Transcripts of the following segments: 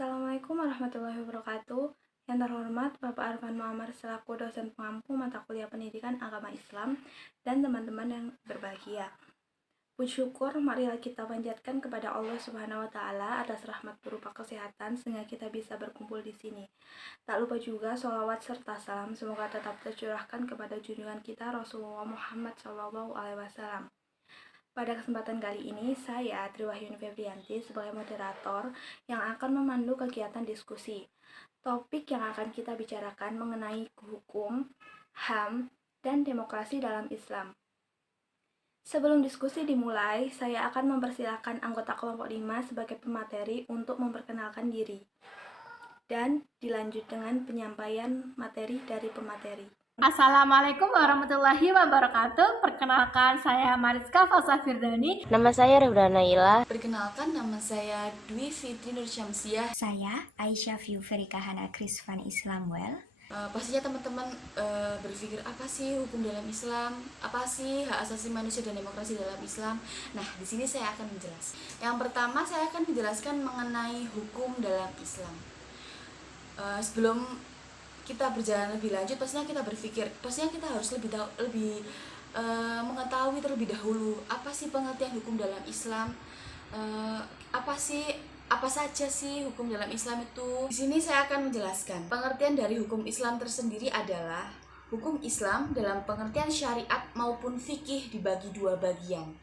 Assalamualaikum warahmatullahi wabarakatuh. Yang terhormat Bapak Arfan Muammar selaku dosen pengampu mata kuliah pendidikan agama Islam dan teman-teman yang berbahagia. Puji syukur marilah kita panjatkan kepada Allah Subhanahu wa taala atas rahmat berupa kesehatan sehingga kita bisa berkumpul di sini. Tak lupa juga sholawat serta salam semoga tetap tercurahkan kepada junjungan kita Rasulullah Muhammad SAW. Pada kesempatan kali ini, saya Triwahyuni Febrianti sebagai moderator yang akan memandu kegiatan diskusi. Topik yang akan kita bicarakan mengenai hukum, HAM, dan demokrasi dalam Islam. Sebelum diskusi dimulai, saya akan mempersilahkan anggota kelompok 5 sebagai pemateri untuk memperkenalkan diri. Dan dilanjut dengan penyampaian materi dari pemateri. Assalamualaikum warahmatullahi wabarakatuh. Perkenalkan, saya Mariska Falsa Firdani. Nama saya Rifda Naila. Perkenalkan, nama saya Dwi Fitri Nur Syamsiah. Saya Aisyah Fiu Ferikahana Krisvan Islamwell. Pastinya teman-teman berpikir apa sih hukum dalam Islam, apa sih hak asasi manusia dan demokrasi dalam Islam. Nah, di sini saya akan menjelaskan. Yang pertama, saya akan menjelaskan mengenai hukum dalam Islam. Sebelum kita berjalan lebih lanjut, pastinya kita harus lebih mengetahui terlebih dahulu apa sih pengertian hukum dalam Islam, apa saja sih hukum dalam Islam itu. Di sini saya akan menjelaskan pengertian dari hukum Islam tersendiri adalah hukum Islam dalam pengertian syariat maupun fikih dibagi dua bagian,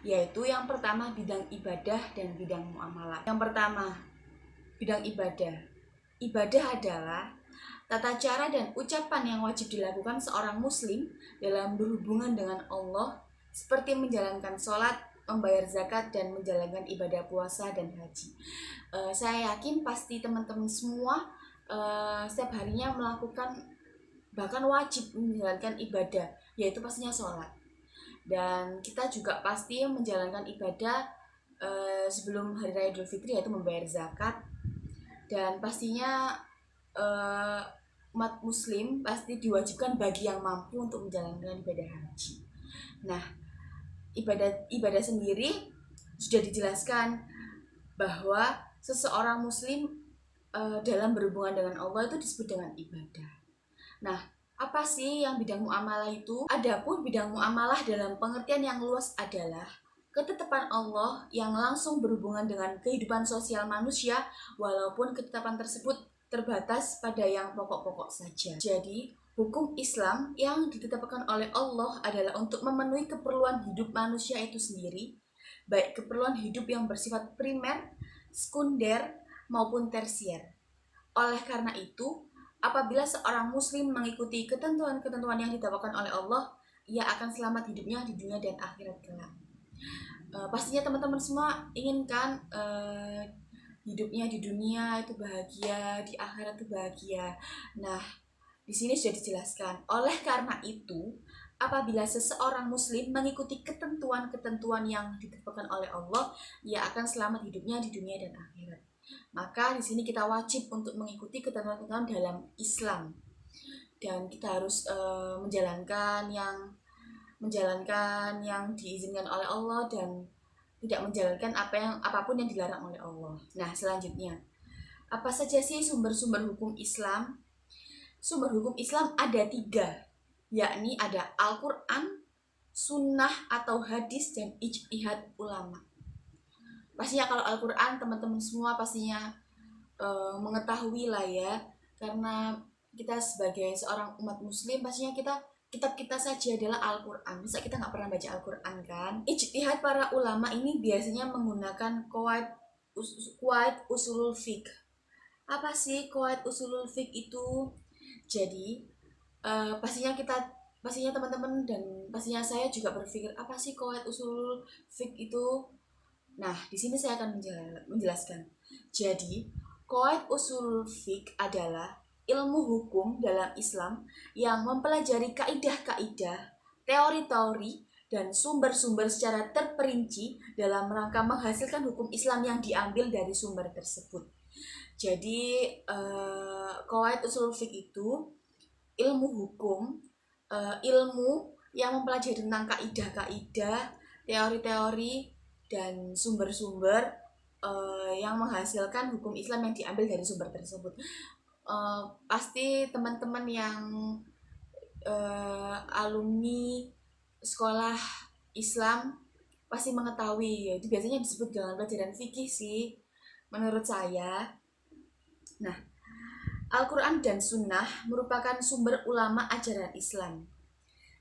yaitu yang pertama bidang ibadah dan bidang muamalah. Yang pertama, bidang ibadah. Ibadah adalah tata cara dan ucapan yang wajib dilakukan seorang muslim dalam berhubungan dengan Allah, seperti menjalankan sholat, membayar zakat, dan menjalankan ibadah puasa dan haji. Saya yakin pasti teman-teman semua setiap harinya melakukan, bahkan wajib menjalankan ibadah, yaitu pastinya sholat. Dan kita juga pasti menjalankan ibadah sebelum Hari Raya Idul Fitri, yaitu membayar zakat. Dan pastinya umat muslim pasti diwajibkan bagi yang mampu untuk menjalankan ibadah haji. Nah, ibadah sendiri sudah dijelaskan bahwa seseorang muslim dalam berhubungan dengan Allah itu disebut dengan ibadah. Nah, apa sih yang bidang muamalah itu? Adapun bidang muamalah dalam pengertian yang luas adalah ketetapan Allah yang langsung berhubungan dengan kehidupan sosial manusia, walaupun ketetapan tersebut terbatas pada yang pokok-pokok saja. Jadi, hukum Islam yang ditetapkan oleh Allah adalah untuk memenuhi keperluan hidup manusia itu sendiri, baik keperluan hidup yang bersifat primer, sekunder, maupun tersier. Oleh karena itu, apabila seorang muslim mengikuti ketentuan-ketentuan yang ditetapkan oleh Allah, ia akan selamat hidupnya di dunia dan akhirat kelak. Pastinya teman-teman semua inginkan hidupnya di dunia itu bahagia, di akhirat itu bahagia. Nah, di sini sudah dijelaskan. Oleh karena itu, apabila seseorang muslim mengikuti ketentuan-ketentuan yang ditetapkan oleh Allah, ia akan selamat hidupnya di dunia dan akhirat. Maka di sini kita wajib untuk mengikuti ketentuan-ketentuan dalam Islam. Dan kita harus menjalankan yang diizinkan oleh Allah dan tidak menjalankan apapun yang dilarang oleh Allah. Nah, selanjutnya, apa saja sih sumber-sumber hukum Islam? Sumber hukum Islam ada 3, yakni ada Al-Quran, Sunnah atau hadis, dan ijtihad ulama. Pastinya kalau Al-Quran teman-teman semua pastinya mengetahui lah ya, karena kita sebagai seorang umat muslim pastinya kitab kita saja adalah Al-Quran. Bisa kita nggak pernah baca Al-Quran kan? Ijtihad para ulama ini biasanya menggunakan qawaid usulul fiqh. Apa sih qawaid usulul fiqh itu? Jadi pastinya teman-teman dan pastinya saya juga berpikir apa sih qawaid usulul fiqh itu? Nah, di sini saya akan menjelaskan. Jadi, qawaid usulul fiqh adalah ilmu hukum dalam Islam yang mempelajari kaidah-kaidah, teori-teori, dan sumber-sumber secara terperinci dalam rangka menghasilkan hukum Islam yang diambil dari sumber tersebut. Jadi, qawaid usul fiqh itu ilmu hukum, ilmu yang mempelajari tentang kaidah-kaidah, teori-teori, dan sumber-sumber yang menghasilkan hukum Islam yang diambil dari sumber tersebut. Pasti teman-teman yang alumni sekolah Islam pasti mengetahui, yaitu biasanya disebut dengan pelajaran fikih sih menurut saya. Nah, Al-Quran dan Sunnah merupakan sumber ulama ajaran Islam,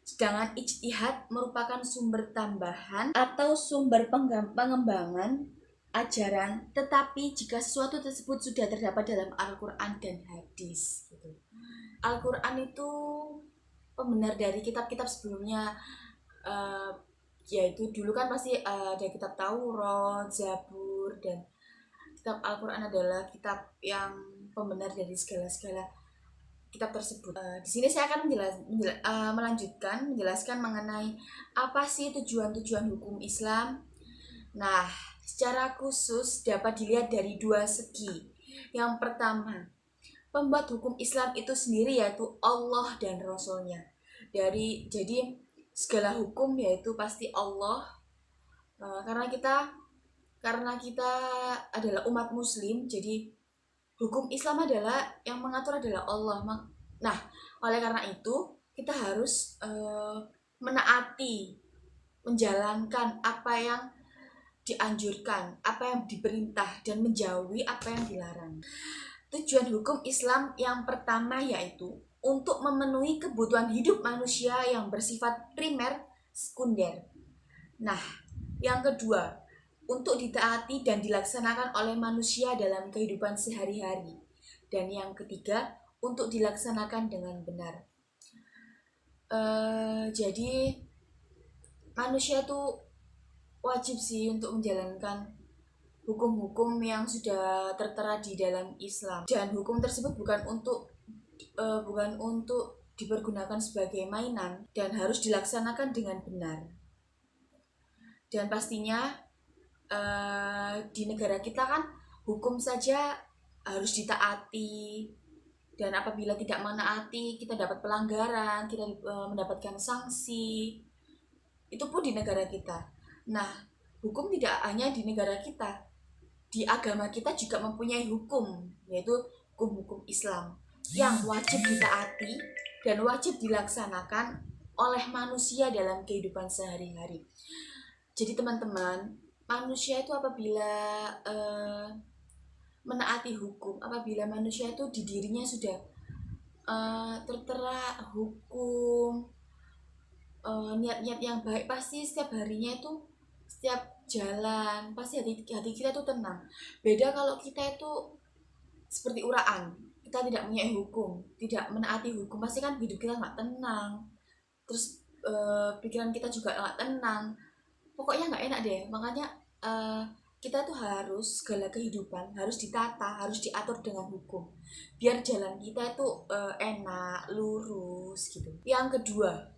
sedangkan ijtihad merupakan sumber tambahan atau sumber pengembangan ajaran, tetapi jika sesuatu tersebut sudah terdapat dalam Al-Quran dan hadis gitu. Al-Quran itu pembenar dari kitab-kitab sebelumnya, yaitu dulu kan pasti ada kitab Taurat, Zabur, dan kitab Al-Quran adalah kitab yang pembenar dari segala-segala kitab tersebut. Di sini saya akan menjelaskan mengenai apa sih tujuan-tujuan hukum Islam. Nah, secara khusus dapat dilihat dari dua segi. Yang pertama, pembuat hukum Islam itu sendiri yaitu Allah dan Rasulnya. Jadi segala hukum yaitu pasti Allah, karena kita adalah umat Muslim, jadi hukum Islam adalah yang mengatur adalah Allah. Nah, oleh karena itu kita harus menaati, menjalankan apa yang dianjurkan, apa yang diperintah, dan menjauhi apa yang dilarang. Tujuan hukum Islam yang pertama yaitu untuk memenuhi kebutuhan hidup manusia yang bersifat primer, sekunder. Nah, yang kedua, untuk ditaati dan dilaksanakan oleh manusia dalam kehidupan sehari-hari. Dan yang ketiga, untuk dilaksanakan dengan benar. Jadi manusia tuh wajib sih untuk menjalankan hukum-hukum yang sudah tertera di dalam Islam, dan hukum tersebut bukan untuk dipergunakan sebagai mainan dan harus dilaksanakan dengan benar. Dan pastinya di negara kita kan hukum saja harus ditaati, dan apabila tidak menaati kita dapat pelanggaran, kita mendapatkan sanksi. Itu pun di negara kita. Nah, hukum tidak hanya di negara kita, di agama kita juga mempunyai hukum, yaitu hukum-hukum Islam yang wajib ditaati dan wajib dilaksanakan oleh manusia dalam kehidupan sehari-hari. Jadi teman-teman, manusia itu apabila menaati hukum, apabila manusia itu di dirinya sudah tertera hukum, niat-niat yang baik, pasti setiap harinya itu, setiap jalan, pasti hati kita itu tenang. Beda kalau kita itu seperti uraan, kita tidak punya hukum, tidak menaati hukum, pasti kan hidup kita nggak tenang, terus pikiran kita juga nggak tenang, pokoknya nggak enak deh. Makanya kita tuh harus, segala kehidupan harus ditata, harus diatur dengan hukum, biar jalan kita itu enak, lurus gitu. Yang kedua,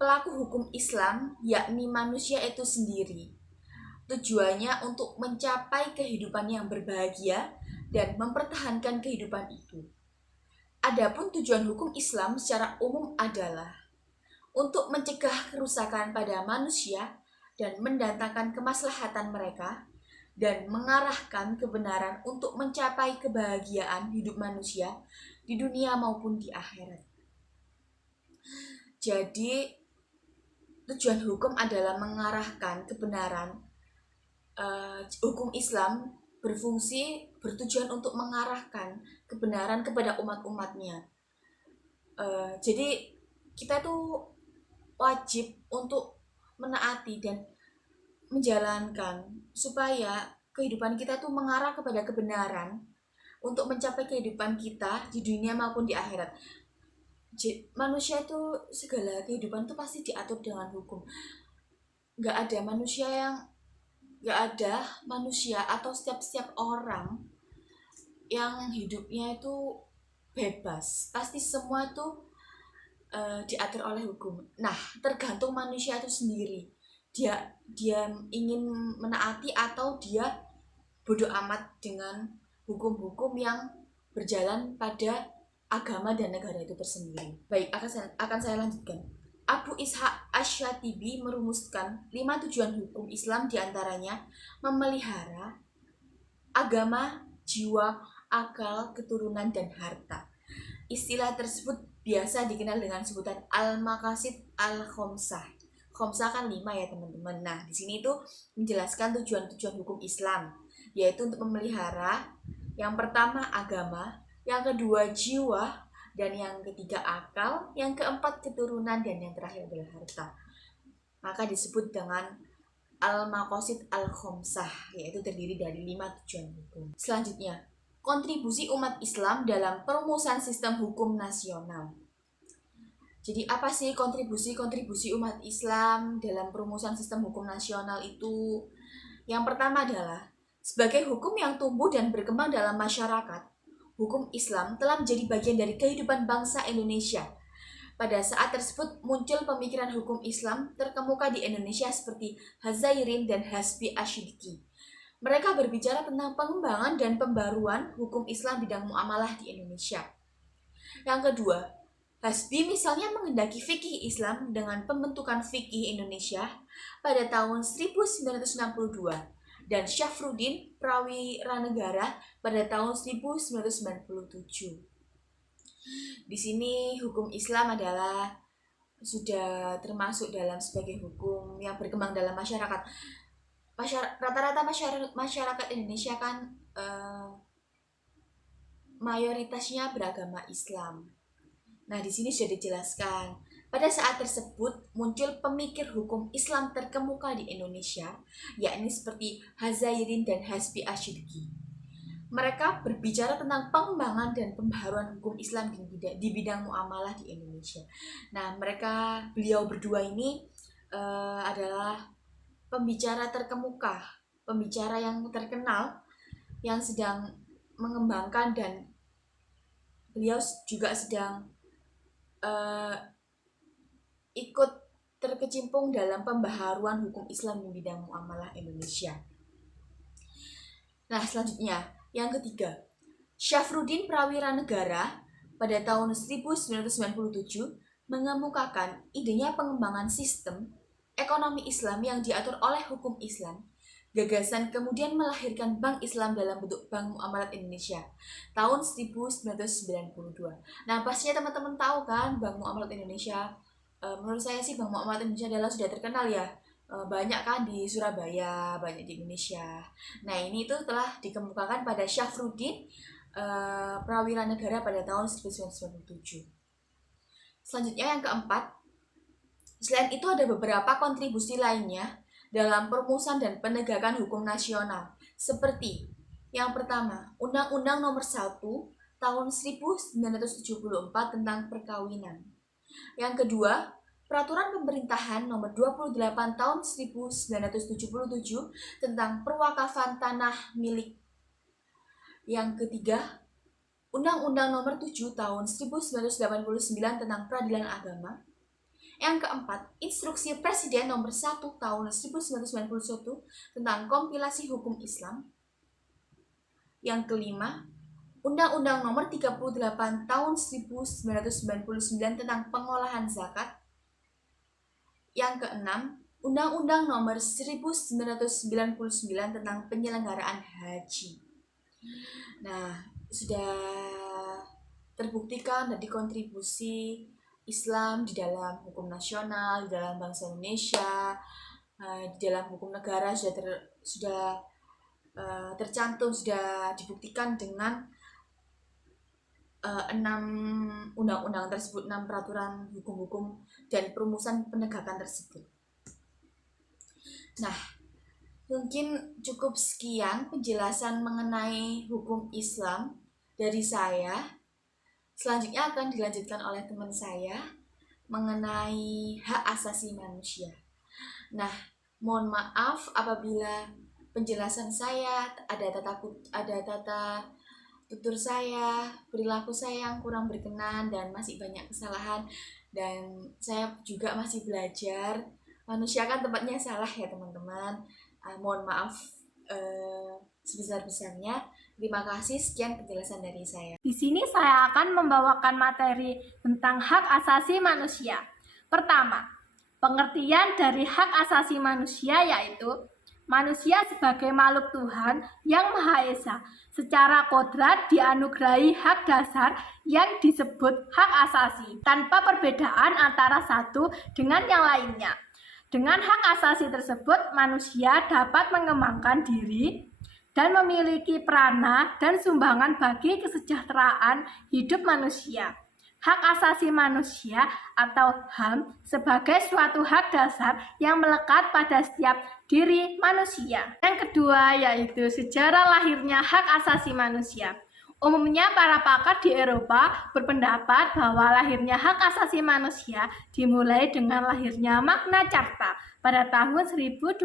pelaku hukum Islam yakni manusia itu sendiri. Tujuannya untuk mencapai kehidupan yang berbahagia dan mempertahankan kehidupan itu. Adapun tujuan hukum Islam secara umum adalah untuk mencegah kerusakan pada manusia dan mendatangkan kemaslahatan mereka, dan mengarahkan kebenaran untuk mencapai kebahagiaan hidup manusia di dunia maupun di akhirat. Jadi tujuan hukum adalah mengarahkan kebenaran. Hukum Islam bertujuan untuk mengarahkan kebenaran kepada umat-umatnya. Jadi kita tuh wajib untuk menaati dan menjalankan supaya kehidupan kita tuh mengarah kepada kebenaran untuk mencapai kehidupan kita di dunia maupun di akhirat. Manusia itu, segala kehidupan itu pasti diatur dengan hukum. Gak ada manusia atau setiap orang yang hidupnya itu bebas. Pasti semua itu diatur oleh hukum. Nah, tergantung manusia itu sendiri. Dia ingin menaati atau dia bodoh amat dengan hukum-hukum yang berjalan pada agama dan negara itu tersendiri. Baik, akan saya lanjutkan. Abu Ishaq Asy-Syatibi merumuskan 5 tujuan hukum Islam, diantaranya memelihara, agama, jiwa, akal, keturunan, dan harta. Istilah tersebut biasa dikenal dengan sebutan al-maqasid al-khomsah. Khomsah kan 5 ya teman-teman. Nah, di sini itu menjelaskan tujuan-tujuan hukum Islam, yaitu untuk memelihara yang pertama agama, yang kedua jiwa, dan yang ketiga akal, yang keempat keturunan, dan yang terakhir adalah harta. Maka disebut dengan al-maqasid al-khomsah, yaitu terdiri dari 5 tujuan hukum. Selanjutnya, kontribusi umat Islam dalam perumusan sistem hukum nasional. Jadi apa sih kontribusi umat Islam dalam perumusan sistem hukum nasional itu? Yang pertama adalah, sebagai hukum yang tumbuh dan berkembang dalam masyarakat, hukum Islam telah menjadi bagian dari kehidupan bangsa Indonesia. Pada saat tersebut muncul pemikiran hukum Islam terkemuka di Indonesia seperti Hazairin dan Hasbi Asyidiki. Mereka berbicara tentang pengembangan dan pembaruan hukum Islam bidang muamalah di Indonesia. Yang kedua, Hasbi misalnya menghendaki fikih Islam dengan pembentukan fikih Indonesia pada tahun 1962 dan Syafruddin Prawiranegara pada tahun 1997. Di sini hukum Islam adalah sudah termasuk dalam sebagai hukum yang berkembang dalam masyarakat. Rata-rata masyarakat Indonesia kan mayoritasnya beragama Islam. Nah, di sini sudah dijelaskan. Pada saat tersebut muncul pemikir hukum Islam terkemuka di Indonesia, yakni seperti Hazairin dan Hasbi Asyidiki. Mereka berbicara tentang pengembangan dan pembaharuan hukum Islam di bidang muamalah di Indonesia. Nah, beliau berdua ini adalah pembicara terkemuka, pembicara yang terkenal, yang sedang mengembangkan, dan beliau juga sedang ikut terkecimpung dalam pembaharuan hukum Islam di bidang muamalah Indonesia. Nah, selanjutnya, yang ketiga, Syafruddin Prawiranegara pada tahun 1997 mengemukakan idenya pengembangan sistem ekonomi Islam yang diatur oleh hukum Islam. Gagasan kemudian melahirkan Bank Islam dalam bentuk Bank Muamalat Indonesia tahun 1992. Nah, pastinya teman-teman tahu kan Bank Muamalat Indonesia. Menurut saya sih Bank Muamalat Indonesia adalah sudah terkenal ya. Banyak kan di Surabaya, banyak di Indonesia. Nah, ini itu telah dikemukakan pada Syafruddin Prawiranegara pada tahun 1997. Selanjutnya yang keempat, selain itu ada beberapa kontribusi lainnya dalam perumusan dan penegakan hukum nasional, seperti yang pertama, Undang-Undang Nomor 1 Tahun 1974 tentang perkawinan. Yang kedua, Peraturan Pemerintahan Nomor 28 Tahun 1977 tentang perwakafan tanah milik. Yang ketiga, Undang-Undang Nomor 7 Tahun 1989 tentang peradilan agama. Yang keempat, Instruksi Presiden Nomor 1 Tahun 1991 tentang kompilasi hukum Islam. Yang kelima, Undang-Undang Nomor 38 Tahun 1999 tentang pengolahan zakat. Yang keenam, Undang-Undang Nomor 1999 tentang penyelenggaraan haji. Nah, sudah terbuktikan dari kontribusi Islam di dalam hukum nasional, di dalam bangsa Indonesia, di dalam hukum negara sudah tercantum, sudah dibuktikan dengan 6 undang-undang tersebut, 6 peraturan hukum-hukum dan perumusan penegakan tersebut. Nah, mungkin cukup sekian penjelasan mengenai hukum Islam dari saya. Selanjutnya akan dilanjutkan oleh teman saya mengenai hak asasi manusia. Nah, mohon maaf apabila penjelasan saya ada tata tutur saya, perilaku saya yang kurang berkenan dan masih banyak kesalahan, dan saya juga masih belajar. Manusia kan tempatnya salah ya teman-teman. Mohon maaf sebesar-besarnya. Terima kasih, sekian penjelasan dari saya. Di sini saya akan membawakan materi tentang hak asasi manusia. Pertama, pengertian dari hak asasi manusia yaitu manusia sebagai makhluk Tuhan yang Maha Esa secara kodrat dianugerahi hak dasar yang disebut hak asasi tanpa perbedaan antara satu dengan yang lainnya. Dengan hak asasi tersebut, manusia dapat mengembangkan diri dan memiliki peranan dan sumbangan bagi kesejahteraan hidup manusia. Hak asasi manusia atau HAM sebagai suatu hak dasar yang melekat pada setiap diri manusia. Yang kedua yaitu sejarah lahirnya hak asasi manusia. Umumnya para pakar di Eropa berpendapat bahwa lahirnya hak asasi manusia dimulai dengan lahirnya Magna Carta pada tahun 1215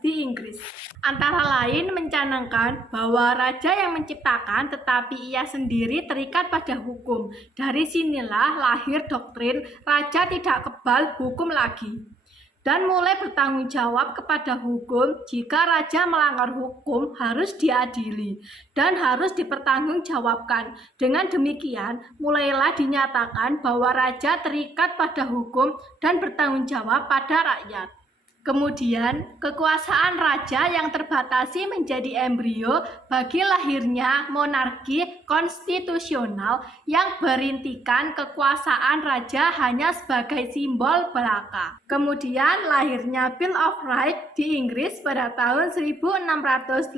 di Inggris. Antara lain mencanangkan bahwa raja yang menciptakan tetapi ia sendiri terikat pada hukum. Dari sinilah lahir doktrin raja tidak kebal hukum lagi dan mulai bertanggung jawab kepada hukum. Jika raja melanggar hukum harus diadili dan harus dipertanggungjawabkan. Dengan demikian, mulailah dinyatakan bahwa raja terikat pada hukum dan bertanggung jawab pada rakyat. Kemudian, kekuasaan raja yang terbatasi menjadi embrio bagi lahirnya monarki konstitusional yang berintikan kekuasaan raja hanya sebagai simbol belaka. Kemudian, lahirnya Bill of Rights di Inggris pada tahun 1689.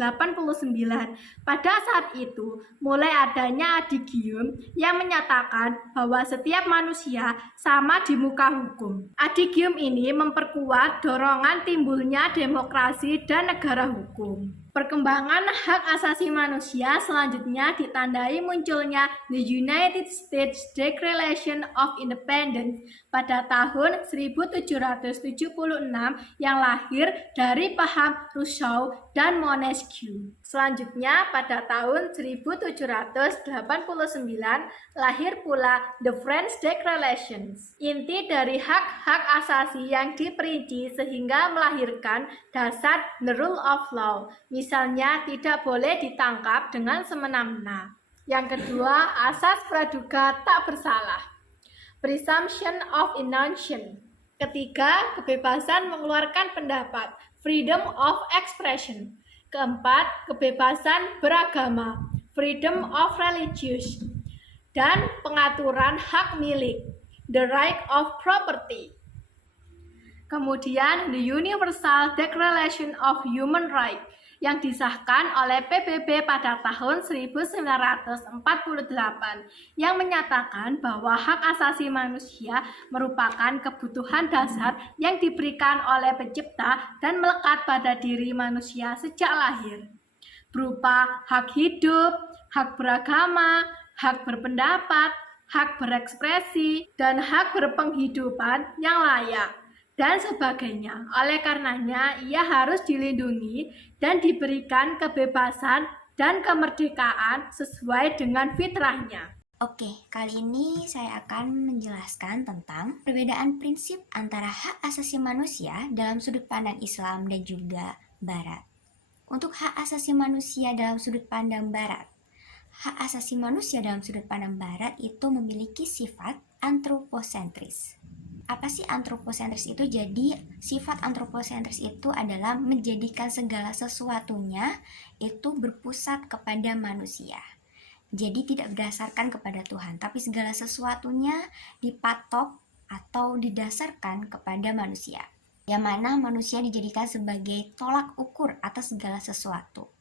Pada saat itu, mulai adanya adigium yang menyatakan bahwa setiap manusia sama di muka hukum. Adigium ini memperkuat dorongan timbulnya demokrasi dan negara hukum. Perkembangan hak asasi manusia selanjutnya ditandai munculnya The United States Declaration of Independence pada tahun 1776 yang lahir dari paham Rousseau dan Montesquieu. Selanjutnya pada tahun 1789 lahir pula The French Declaration. Inti dari hak-hak asasi yang diperinci sehingga melahirkan dasar the rule of law. Misalnya, tidak boleh ditangkap dengan semena-mena. Yang kedua, asas praduga tak bersalah. Presumption of innocence. Ketiga, kebebasan mengeluarkan pendapat. Freedom of expression. Keempat, kebebasan beragama. Freedom of religious. Dan pengaturan hak milik. The right of property. Kemudian, the Universal Declaration of Human Rights yang disahkan oleh PBB pada tahun 1948 yang menyatakan bahwa hak asasi manusia merupakan kebutuhan dasar yang diberikan oleh pencipta dan melekat pada diri manusia sejak lahir, berupa hak hidup, hak beragama, hak berpendapat, hak berekspresi, dan hak berpenghidupan yang layak, dan sebagainya. Oleh karenanya, ia harus dilindungi dan diberikan kebebasan dan kemerdekaan sesuai dengan fitrahnya. Oke, kali ini saya akan menjelaskan tentang perbedaan prinsip antara hak asasi manusia dalam sudut pandang Islam dan juga Barat. Untuk hak asasi manusia dalam sudut pandang Barat, hak asasi manusia dalam sudut pandang Barat itu memiliki sifat antroposentris. Apa sih antroposentris itu? Jadi sifat antroposentris itu adalah menjadikan segala sesuatunya itu berpusat kepada manusia. Jadi tidak berdasarkan kepada Tuhan, tapi segala sesuatunya dipatok atau didasarkan kepada manusia. Yang mana manusia dijadikan sebagai tolak ukur atas segala sesuatu.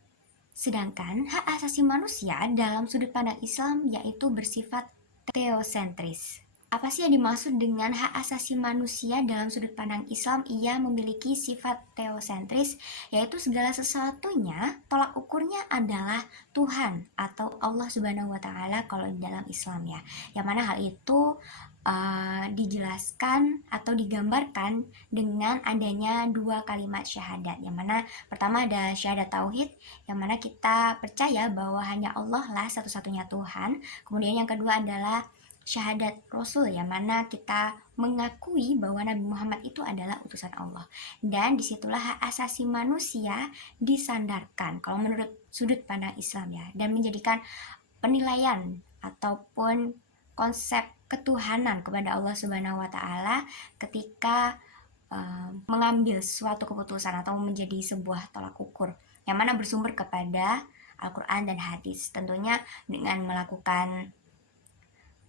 Sedangkan hak asasi manusia dalam sudut pandang Islam yaitu bersifat teosentris. Apa sih yang dimaksud dengan hak asasi manusia dalam sudut pandang Islam? Ia memiliki sifat teosentris, yaitu segala sesuatunya tolak ukurnya adalah Tuhan atau Allah Subhanahu wa Ta'ala kalau di dalam Islam ya. Yang mana hal itu dijelaskan atau digambarkan dengan adanya dua kalimat syahadat. Yang mana pertama ada syahadat tauhid, yang mana kita percaya bahwa hanya Allah lah satu-satunya Tuhan. Kemudian yang kedua adalah syahadat Rasul, yang mana kita mengakui bahwa Nabi Muhammad itu adalah utusan Allah. Dan disitulah hak asasi manusia disandarkan kalau menurut sudut pandang Islam ya, dan menjadikan penilaian ataupun konsep ketuhanan kepada Allah Subhanahu wa Ta'ala ketika mengambil suatu keputusan atau menjadi sebuah tolak ukur yang mana bersumber kepada Al-Quran dan hadis, tentunya dengan melakukan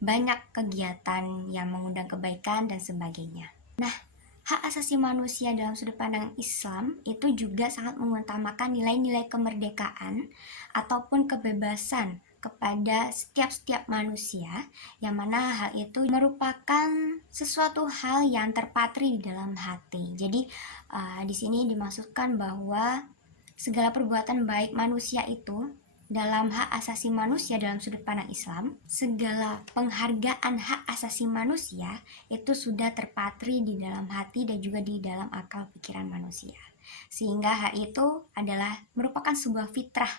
banyak kegiatan yang mengundang kebaikan dan sebagainya. Nah, hak asasi manusia dalam sudut pandang Islam itu juga sangat mengutamakan nilai-nilai kemerdekaan ataupun kebebasan kepada setiap manusia, yang mana hal itu merupakan sesuatu hal yang terpatri di dalam hati. Jadi di sini dimaksudkan bahwa segala perbuatan baik manusia itu dalam hak asasi manusia dalam sudut pandang Islam, segala penghargaan hak asasi manusia itu sudah terpatri di dalam hati dan juga di dalam akal pikiran manusia. Sehingga hal itu adalah merupakan sebuah fitrah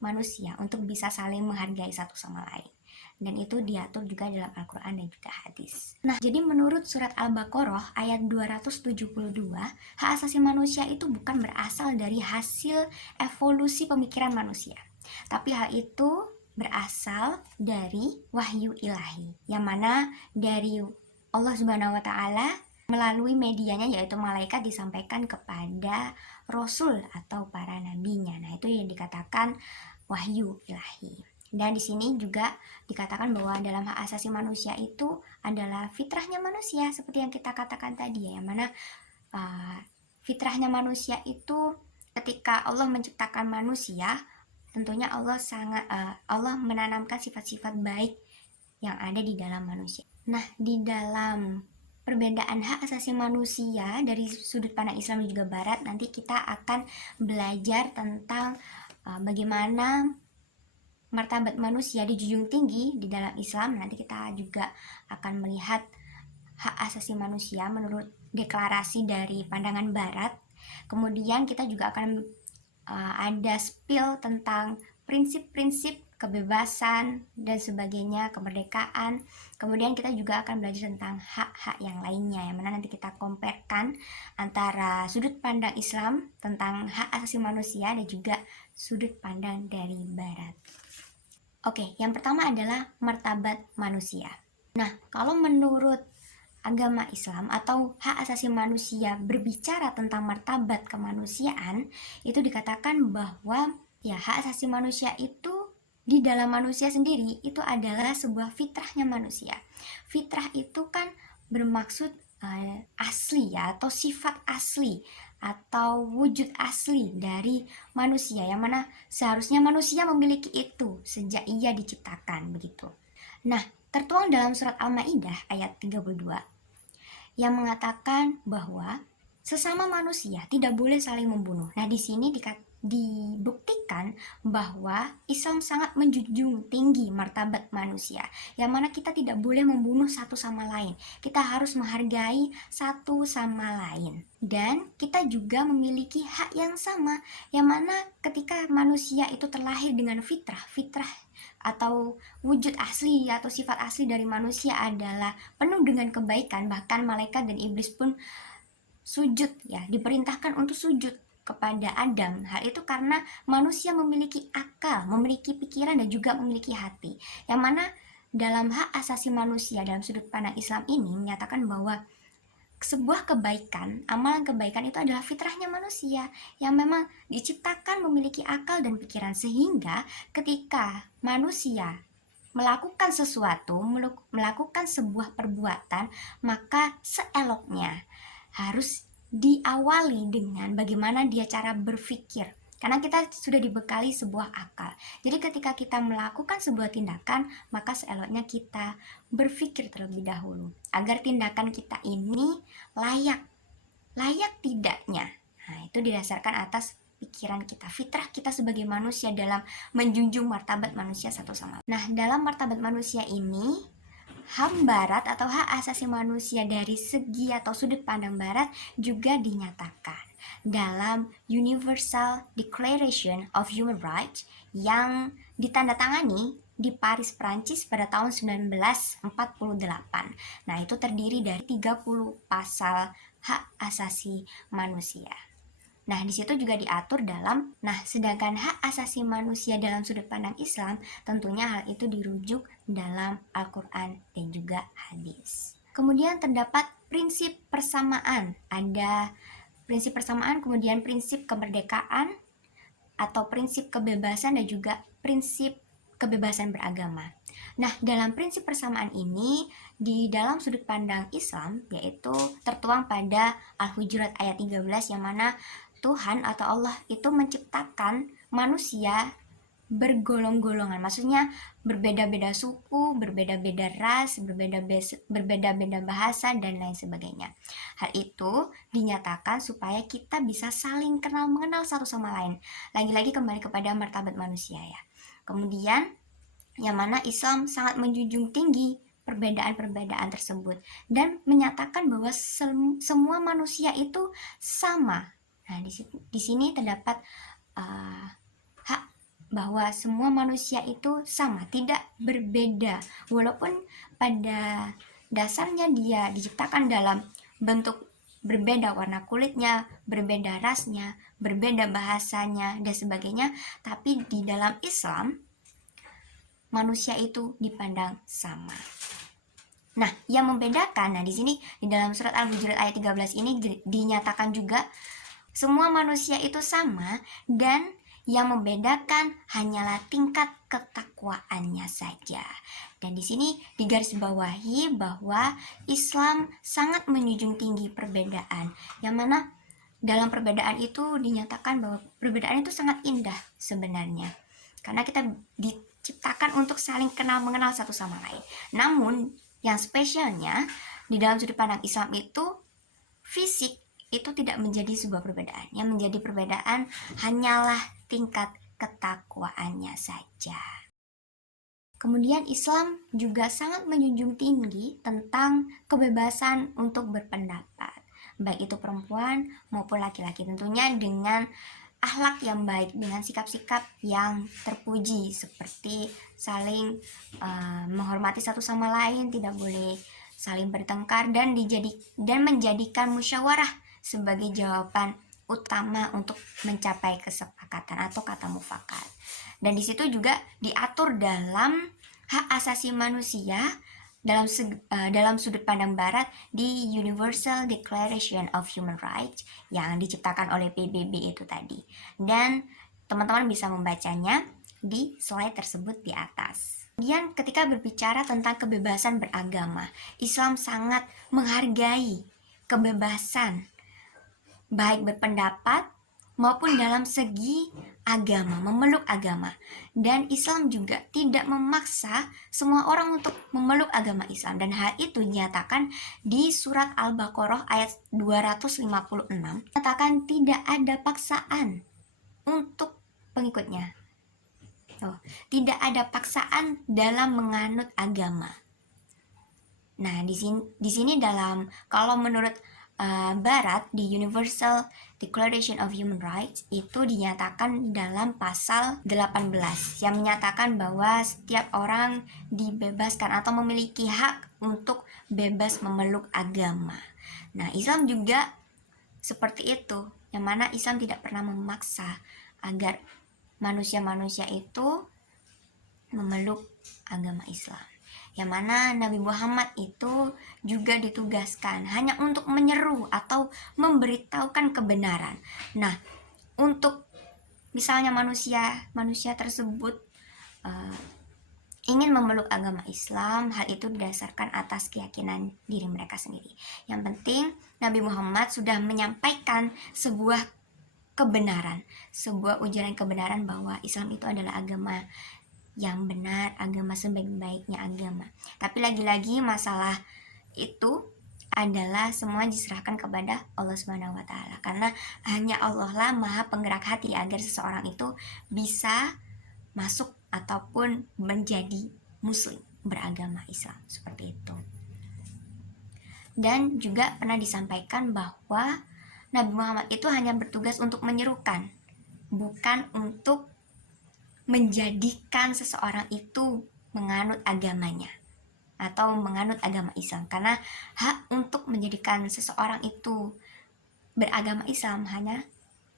manusia untuk bisa saling menghargai satu sama lain. Dan itu diatur juga dalam Al-Quran dan juga hadis. Nah, jadi menurut surat Al-Baqarah ayat 272, hak asasi manusia itu bukan berasal dari hasil evolusi pemikiran manusia, tapi hal itu berasal dari wahyu ilahi, yang mana dari Allah Subhanahu wa Ta'ala melalui medianya yaitu malaikat disampaikan kepada rasul atau para nabinya. Nah, itu yang dikatakan wahyu ilahi. Dan di sini juga dikatakan bahwa dalam hak asasi manusia itu adalah fitrahnya manusia, seperti yang kita katakan tadi ya, yang mana fitrahnya manusia itu ketika Allah menciptakan manusia, tentunya Allah menanamkan sifat-sifat baik yang ada di dalam manusia. Nah, di dalam perbedaan hak asasi manusia dari sudut pandang Islam dan juga Barat, nanti kita akan belajar tentang bagaimana martabat manusia dijunjung tinggi di dalam Islam. Nanti kita juga akan melihat hak asasi manusia menurut deklarasi dari pandangan Barat. Kemudian kita juga akan ada spill tentang prinsip-prinsip kebebasan dan sebagainya, kemerdekaan. Kemudian kita juga akan belajar tentang hak-hak yang lainnya, yang mana nanti kita comparekan antara sudut pandang Islam tentang hak asasi manusia dan juga sudut pandang dari Barat. Oke, yang pertama adalah martabat manusia. Nah, kalau menurut agama Islam atau hak asasi manusia berbicara tentang martabat kemanusiaan, itu dikatakan bahwa ya hak asasi manusia itu di dalam manusia sendiri itu adalah sebuah fitrahnya manusia. Fitrah itu kan bermaksud asli ya, atau sifat asli atau wujud asli dari manusia, yang mana seharusnya manusia memiliki itu sejak ia diciptakan begitu. Nah, tertuang dalam surat Al-Maidah ayat 32 yang mengatakan bahwa sesama manusia tidak boleh saling membunuh. Nah, di sini dibuktikan bahwa Islam sangat menjunjung tinggi martabat manusia, yang mana kita tidak boleh membunuh satu sama lain. Kita harus menghargai satu sama lain. Dan kita juga memiliki hak yang sama, yang mana ketika manusia itu terlahir dengan fitrah atau wujud asli atau sifat asli dari manusia adalah penuh dengan kebaikan. Bahkan malaikat dan iblis pun sujud ya, diperintahkan untuk sujud kepada Adam. Hal itu karena manusia memiliki akal, memiliki pikiran dan juga memiliki hati. Yang mana dalam hak asasi manusia dalam sudut pandang Islam ini menyatakan bahwa sebuah kebaikan, amalan kebaikan itu adalah fitrahnya manusia yang memang diciptakan memiliki akal dan pikiran, sehingga ketika manusia melakukan sesuatu, melakukan sebuah perbuatan, maka seeloknya harus diawali dengan bagaimana dia cara berpikir. Karena kita sudah dibekali sebuah akal. Jadi ketika kita melakukan sebuah tindakan, maka seeloknya kita berpikir terlebih dahulu agar tindakan kita ini layak tidaknya. Nah, itu didasarkan atas pikiran kita, fitrah kita sebagai manusia dalam menjunjung martabat manusia satu sama lain. Nah, dalam martabat manusia ini, HAM Barat atau hak asasi manusia dari segi atau sudut pandang Barat juga dinyatakan dalam Universal Declaration of Human Rights yang ditandatangani di Paris, Prancis pada tahun 1948. Nah, itu terdiri dari 30 pasal hak asasi manusia. Nah, di situ juga diatur sedangkan hak asasi manusia dalam sudut pandang Islam, tentunya hal itu dirujuk dalam Al-Quran dan juga hadis. Kemudian terdapat prinsip persamaan. Ada prinsip persamaan, kemudian prinsip kemerdekaan atau prinsip kebebasan dan juga prinsip kebebasan beragama. Nah, dalam prinsip persamaan ini di dalam sudut pandang Islam yaitu tertuang pada Al-Hujurat ayat 13 yang mana Tuhan atau Allah itu menciptakan manusia bergolong-golongan, maksudnya berbeda-beda suku, berbeda-beda ras, berbeda-beda bahasa dan lain sebagainya. Hal itu dinyatakan supaya kita bisa saling kenal mengenal satu sama lain. Lagi-lagi kembali kepada martabat manusia ya. Kemudian yang mana Islam sangat menjunjung tinggi perbedaan-perbedaan tersebut dan menyatakan bahwa semua manusia itu sama. Nah, di sini terdapat hak bahwa semua manusia itu sama, tidak berbeda. Walaupun pada dasarnya dia diciptakan dalam bentuk berbeda warna kulitnya, berbeda rasnya, berbeda bahasanya, dan sebagainya, tapi di dalam Islam manusia itu dipandang sama. Nah, yang membedakan, di sini di dalam surat Al-Hujurat ayat 13 ini dinyatakan juga semua manusia itu sama dan yang membedakan hanyalah tingkat ketakwaannya saja. Dan di sini digarisbawahi bahwa Islam sangat menjunjung tinggi perbedaan, yang mana dalam perbedaan itu dinyatakan bahwa perbedaan itu sangat indah sebenarnya. Karena kita diciptakan untuk saling kenal mengenal satu sama lain. Namun yang spesialnya di dalam sudut pandang Islam itu fisik itu tidak menjadi sebuah perbedaan. Yang menjadi perbedaan hanyalah tingkat ketakwaannya saja. Kemudian Islam juga sangat menjunjung tinggi tentang kebebasan untuk berpendapat, baik itu perempuan maupun laki-laki, tentunya dengan akhlak yang baik, dengan sikap-sikap yang terpuji seperti saling menghormati satu sama lain, tidak boleh saling bertengkar dan menjadikan musyawarah sebagai jawaban utama untuk mencapai kesepakatan atau kata mufakat. Dan di situ juga diatur dalam hak asasi manusia dalam sudut pandang Barat di Universal Declaration of Human Rights yang diciptakan oleh PBB itu tadi. Dan teman-teman bisa membacanya di slide tersebut di atas. Kemudian ketika berbicara tentang kebebasan beragama, Islam sangat menghargai kebebasan baik berpendapat maupun dalam segi agama, memeluk agama. Dan Islam juga tidak memaksa semua orang untuk memeluk agama Islam. Dan hal itu dinyatakan di surat Al-Baqarah ayat 256. Menyatakan tidak ada paksaan untuk pengikutnya. Tidak ada paksaan dalam menganut agama. Nah, di sini dalam kalau menurut Barat di Universal Declaration of Human Rights itu dinyatakan dalam pasal 18 yang menyatakan bahwa setiap orang dibebaskan atau memiliki hak untuk bebas memeluk agama. Nah, Islam juga seperti itu, yang mana Islam tidak pernah memaksa agar manusia-manusia itu memeluk agama Islam. Yang mana Nabi Muhammad itu juga ditugaskan hanya untuk menyeru atau memberitahukan kebenaran. Nah, untuk misalnya manusia tersebut ingin memeluk agama Islam, hal itu didasarkan atas keyakinan diri mereka sendiri. Yang penting Nabi Muhammad sudah menyampaikan sebuah kebenaran, sebuah ujaran kebenaran bahwa Islam itu adalah agama yang benar, agama sebaik-baiknya agama. Tapi lagi-lagi masalah itu adalah semua diserahkan kepada Allah Subhanahu wa taala. Karena hanya Allah lah Maha penggerak hati agar seseorang itu bisa masuk ataupun menjadi muslim, beragama Islam, seperti itu. Dan juga pernah disampaikan bahwa Nabi Muhammad itu hanya bertugas untuk menyerukan, bukan untuk menjadikan seseorang itu menganut agamanya atau menganut agama Islam. Karena hak untuk menjadikan seseorang itu beragama Islam hanya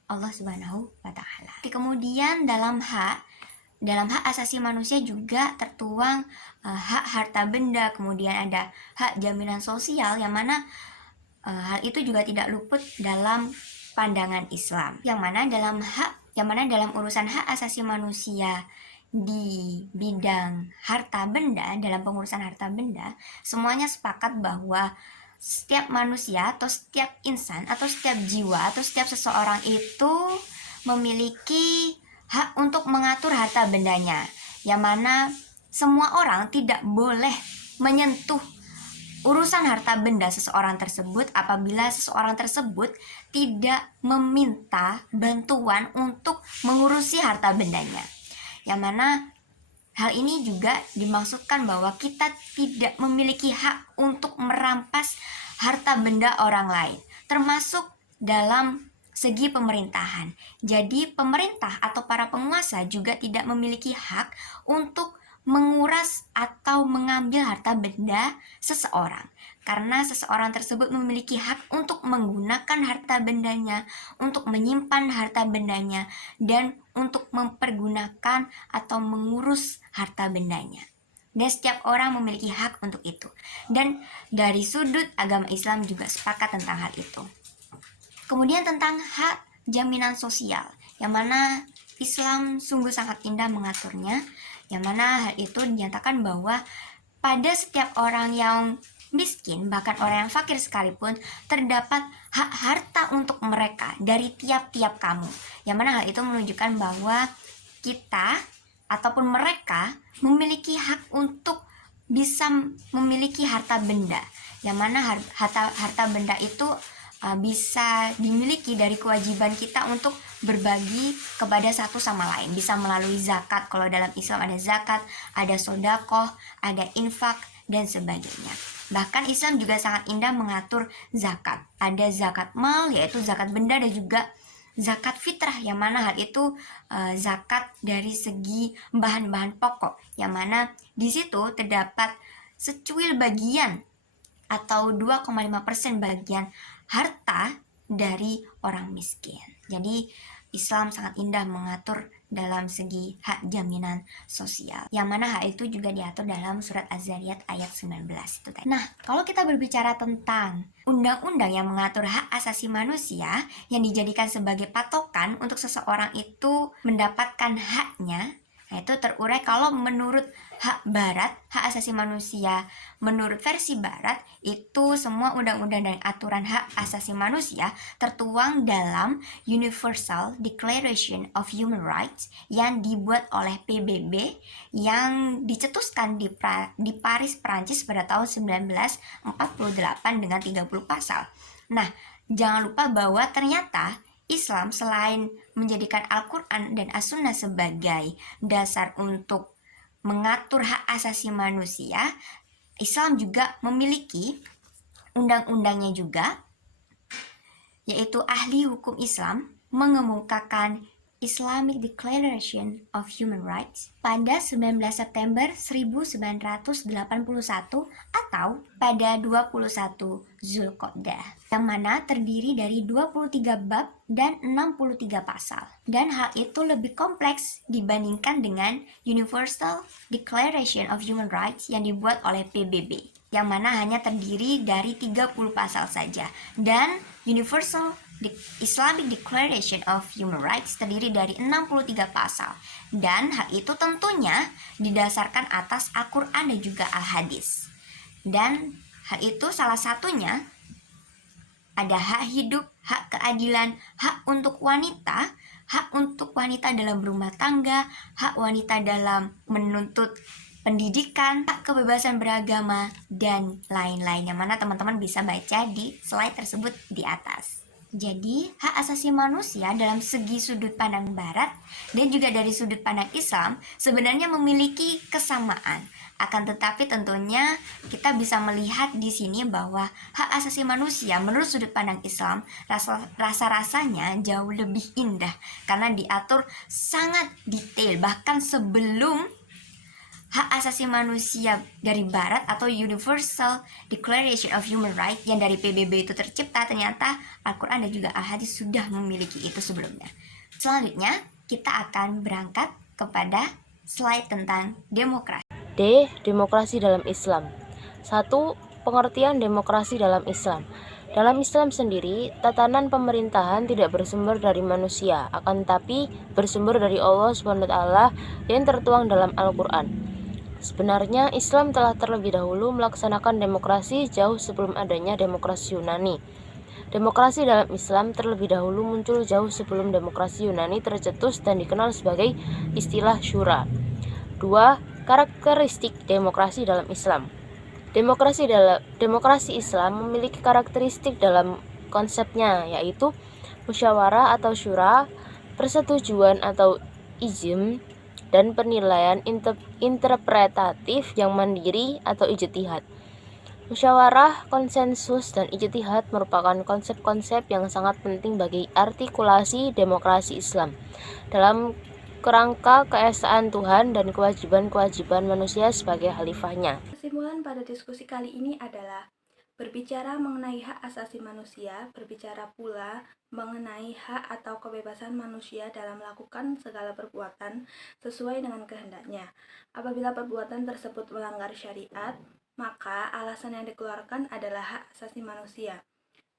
Allah Subhanahu wa taala. Kemudian dalam hak asasi manusia juga tertuang hak harta benda, kemudian ada hak jaminan sosial, yang mana hal itu juga tidak luput dalam pandangan Islam, yang mana dalam urusan hak asasi manusia di bidang harta benda, dalam pengurusan harta benda, semuanya sepakat bahwa setiap manusia atau setiap insan atau setiap jiwa atau setiap seseorang itu memiliki hak untuk mengatur harta bendanya, yang mana semua orang tidak boleh menyentuh urusan harta benda seseorang tersebut apabila seseorang tersebut tidak meminta bantuan untuk mengurusi harta bendanya. Yang mana hal ini juga dimaksudkan bahwa kita tidak memiliki hak untuk merampas harta benda orang lain, termasuk dalam segi pemerintahan. Jadi pemerintah atau para penguasa juga tidak memiliki hak untuk menguras atau mengambil harta benda seseorang, karena seseorang tersebut memiliki hak untuk menggunakan harta bendanya, untuk menyimpan harta bendanya, dan untuk mempergunakan atau mengurus harta bendanya. Dan setiap orang memiliki hak untuk itu. Dan dari sudut agama Islam juga sepakat tentang hal itu. Kemudian tentang hak jaminan sosial, yang mana Islam sungguh sangat indah mengaturnya, yang mana hal itu dinyatakan bahwa pada setiap orang yang miskin, bahkan orang yang fakir sekalipun, terdapat hak harta untuk mereka dari tiap-tiap kamu, yang mana hal itu menunjukkan bahwa kita ataupun mereka memiliki hak untuk bisa memiliki harta benda, yang mana harta benda itu bisa dimiliki dari kewajiban kita untuk berbagi kepada satu sama lain, bisa melalui zakat. Kalau dalam Islam ada zakat, ada sodakoh, ada infak, dan sebagainya. Bahkan Islam juga sangat indah mengatur zakat. Ada zakat mal, yaitu zakat benda, dan juga zakat fitrah, yang mana hal itu zakat dari segi bahan-bahan pokok, yang mana di situ terdapat secuil bagian atau 2,5% bagian harta dari orang miskin. Jadi Islam sangat indah mengatur dalam segi hak jaminan sosial, yang mana hak itu juga diatur dalam surat Az-Zariyat ayat 19 itu tadi. Nah, kalau kita berbicara tentang undang-undang yang mengatur hak asasi manusia yang dijadikan sebagai patokan untuk seseorang itu mendapatkan haknya, nah itu terurai kalau menurut hak barat, hak asasi manusia menurut versi barat, itu semua undang-undang dan aturan hak asasi manusia tertuang dalam Universal Declaration of Human Rights yang dibuat oleh PBB, yang dicetuskan di Paris, Prancis pada tahun 1948 dengan 30 pasal. Nah, jangan lupa bahwa ternyata Islam selain menjadikan Al-Quran dan As-Sunnah sebagai dasar untuk mengatur hak asasi manusia, Islam juga memiliki undang-undangnya juga, yaitu ahli hukum Islam mengemukakan Islamic Declaration of Human Rights pada 19 September 1981 atau pada 21 Zulqa'dah, yang mana terdiri dari 23 bab dan 63 pasal. Dan hal itu lebih kompleks dibandingkan dengan Universal Declaration of Human Rights yang dibuat oleh PBB, yang mana hanya terdiri dari 30 pasal saja. Dan Universal Islamic Declaration of Human Rights terdiri dari 63 pasal. Dan hal itu tentunya didasarkan atas Al-Quran dan juga Al-Hadis. Dan hal itu salah satunya ada hak hidup, hak keadilan, hak untuk wanita dalam berumah tangga, hak wanita dalam menuntut pendidikan, hak kebebasan beragama, dan lain-lain, yang mana teman-teman bisa baca di slide tersebut di atas. Jadi, hak asasi manusia dalam segi sudut pandang barat dan juga dari sudut pandang Islam sebenarnya memiliki kesamaan. Akan tetapi tentunya kita bisa melihat di sini bahwa hak asasi manusia menurut sudut pandang Islam rasa-rasanya jauh lebih indah karena diatur sangat detail, bahkan sebelum hak asasi manusia dari barat atau Universal Declaration of Human Rights yang dari PBB itu tercipta, ternyata Al-Quran dan juga Al-Hadis sudah memiliki itu sebelumnya. Selanjutnya kita akan berangkat kepada slide tentang demokrasi. D. Demokrasi dalam Islam. 1. Pengertian demokrasi dalam Islam. Dalam Islam sendiri, tatanan pemerintahan tidak bersumber dari manusia, akan tetapi bersumber dari Allah SWT yang tertuang dalam Al-Quran. Sebenarnya, Islam telah terlebih dahulu melaksanakan demokrasi jauh sebelum adanya demokrasi Yunani. Demokrasi dalam Islam terlebih dahulu muncul jauh sebelum demokrasi Yunani tercetus dan dikenal sebagai istilah syura. 2. Karakteristik demokrasi dalam Islam. Demokrasi Islam memiliki karakteristik dalam konsepnya, yaitu musyawarah atau syura, persetujuan atau ijm, dan penilaian interpretatif yang mandiri atau ijtihad. Musyawarah, konsensus, dan ijtihad merupakan konsep-konsep yang sangat penting bagi artikulasi demokrasi Islam dalam kerangka keesaan Tuhan dan kewajiban-kewajiban manusia sebagai khalifahnya. Kesimpulan pada diskusi kali ini adalah berbicara mengenai hak asasi manusia, berbicara pula mengenai hak atau kebebasan manusia dalam melakukan segala perbuatan sesuai dengan kehendaknya. Apabila perbuatan tersebut melanggar syariat, maka alasan yang dikeluarkan adalah hak asasi manusia.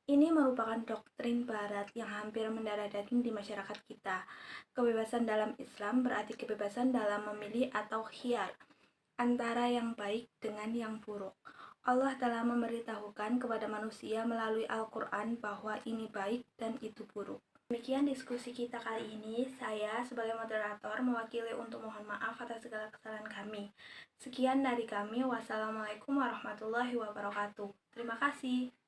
Ini merupakan doktrin Barat yang hampir mendarah daging di masyarakat kita. Kebebasan dalam Islam berarti kebebasan dalam memilih atau khiyar antara yang baik dengan yang buruk. Allah telah memberitahukan kepada manusia melalui Al-Quran bahwa ini baik dan itu buruk. Demikian diskusi kita kali ini. Saya sebagai moderator mewakili untuk mohon maaf atas segala kesalahan kami. Sekian dari kami. Wassalamualaikum warahmatullahi wabarakatuh. Terima kasih.